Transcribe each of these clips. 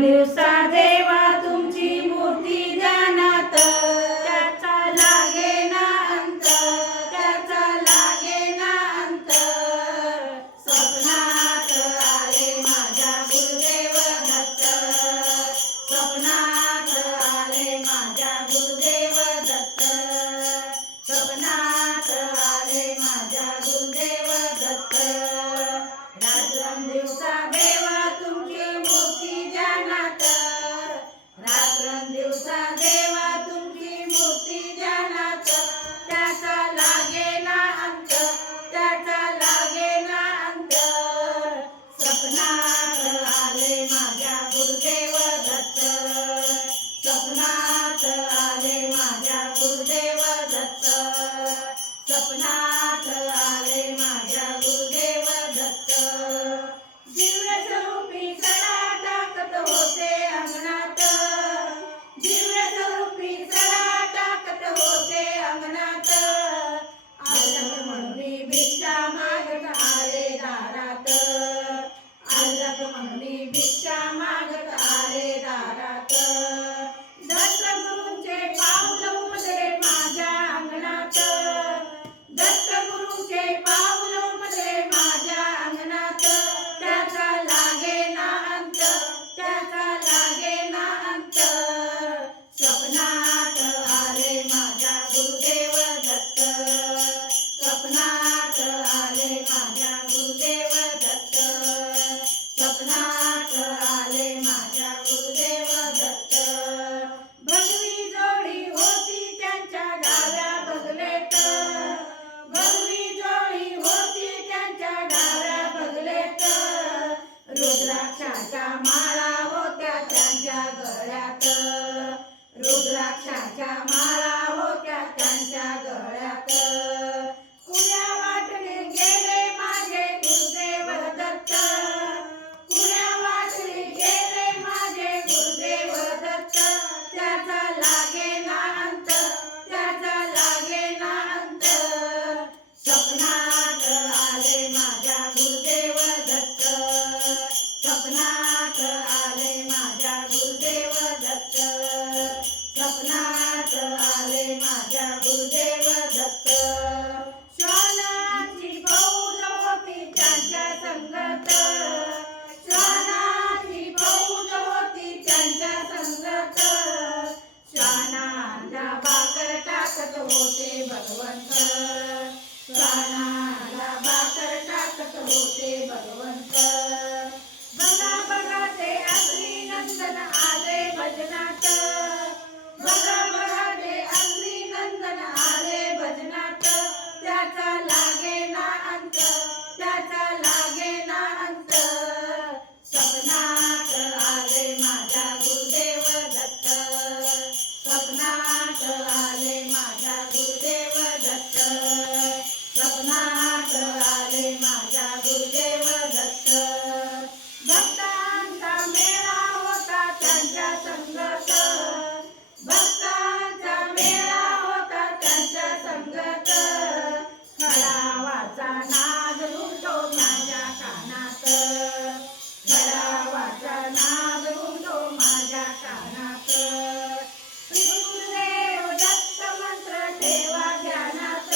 दिवसा देवा तुमची मूर्ती ध्यानात, त्याचा लागे ना अंत, त्याचा लागे ना अंत. स्वप्नात आले माझ्या गुरुदेव दत्त, स्वप्नात आले माझ्या गुरुदेव दत्त, स्वप्नात आले माझ्या गुरुदेव दत्त. रात्रंदिवसा देवा तुमची मूर्ती ध्यानात, रात्रंदिवसा देवा तुमची मूर्ती ध्यानात, त्याचा लागे ना अंत, त्याचा लागे ना अंत. स्वप्नात आले माझ्या गुरुदेव दत्त, स्वप्नात आले माझ्या गुरुदेव दत्त, स्वप्नात आले माझ्या गुरुदेव दत्त. दिव्यस्वरूपी सडा टाकत होते अंगणात, दिव्यस्वरूपी सडा टाकत होते अंगणात. आलक म्हणून भिक्षा मागत आले दारात, आलक म्हणून भिक्षा मागत आले दारात. दत्तगुरूंचे पाऊल उमटले माझ्या अंगणात, दत्तगुरूंचे पाऊल उमटले माझ्या अंगणात. त्याचा लागे ना अंत, त्याचा लागे ना अंत. स्वप्नात आले माझ्या गुरुदेव दत्त, स्वप्नात आले माझ्या गुरुदेव दत्त, स्वप्नात आले माझ्या गुरुदेव दत्त. भगवी जोडी होती त्यांच्या डाव्या बगलेत, भगवी जोडी होती त्यांच्या डाव्या बगलेत. रुद्राक्षाच्या माळा होत्या त्यांच्या गळ्यात, रुद्राक्षाच्या माळा होत्या त्यांच्या गळ्यात. कुण्या वाटणे गेले माझे गुरुदेव दत्त, कुण्या वाटणे गेले माझे गुरुदेव दत्त. त्याचा लागे ना अंत, त्याचा लागे ना अंत. स्वप्नात आले माझ्या गुरुदेव दत्त, स्वप्नात आले माझ्या गुरुदेव दत्त, स्वप्नात आले माझ्या गुरुदेव दत्त. श्वानाची फौज होती त्यांच्या संगत, श्वानाची फौज होती त्यांच्या संगत. श्वानाला भाकर टाकत होते भगवंत, श्वानाला भाकर टाकत होते भगवंत. बघा बघा ते अग्नी नंदन आले भजनात, बघा बघा ते अग्नी नंदन आले भजनात. त्याचा लागे ना अंत, त्याचा लागे ना अंत. स्वप्नात आले माझ्या गुरुदेव दत्त, स्वप्नात आले माझ्या गुरुदेव दत्त, स्वप्नात आले माझ्या गुरुदेव दत्त. भक्तांचा मेळा होता त्यांच्या संगत, भक्तांचा मेळा होता त्यांच्या संगत. खडावाचा नाद घुमतो माझ्या कानात, खडावाचा नाद घुमतो माझ्या कानात. श्री गुरुदेव दत्त मंत्र ठेवा ध्यानात,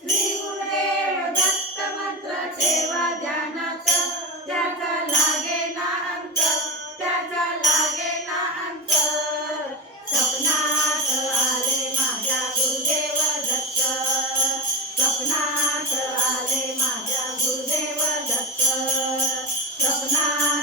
श्री गुरुदेव दत्त मंत्र ठेवा ध्यानात. त्याचा लागे ना अंत, त्याचा लागे ना अंत. स्वप्नात आले माझ्या गुरुदेव दत्त, स्वप्नात आले माझ्या गुरुदेव दत्त, स्वप्नात